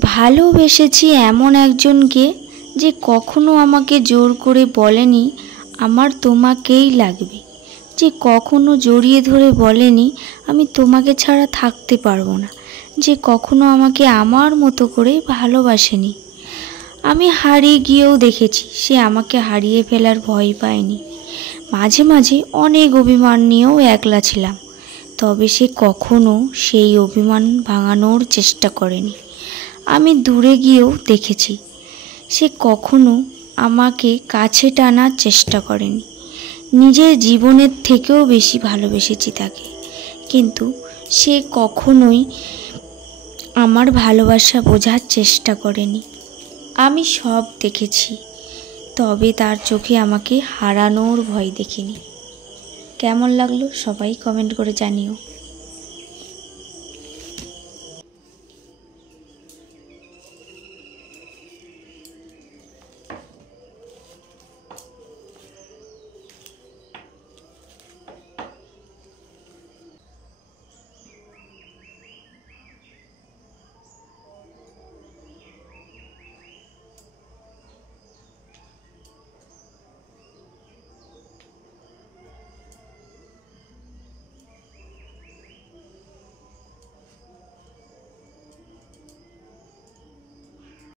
ভালোবেসেছি এমন একজনকে যে কখনো আমাকে জোর করে বলেনি আমার তোমাকেই লাগবে, যে কখনো জড়িয়ে ধরে বলেনি আমি তোমাকে ছাড়া থাকতে পারবো না, যে কখনো আমাকে আমার মতো করে ভালোবাসেনি। আমি হারিয়ে গিয়েও দেখেছি সে আমাকে হারিয়ে ফেলার ভয় পায়নি। মাঝে মাঝে অনেক অভিমান নিয়েও একলা ছিলাম, তবে সে কখনো সেই অভিমান ভাঙানোর চেষ্টা করেনি। আমি দূরে গিয়েও দেখেছি সে কখনো আমাকে কাছে টানার চেষ্টা করেনি। নিজের জীবনের থেকেও বেশি ভালোবেসেছি তাকে, কিন্তু সে কখনোই আমার ভালোবাসা বোঝার চেষ্টা করেনি। আমি সব দেখেছি, তবে তার চোখে আমাকে হারানোর ভয় দেখিনি। কেমন লাগলো সবাই কমেন্ট করে জানিও।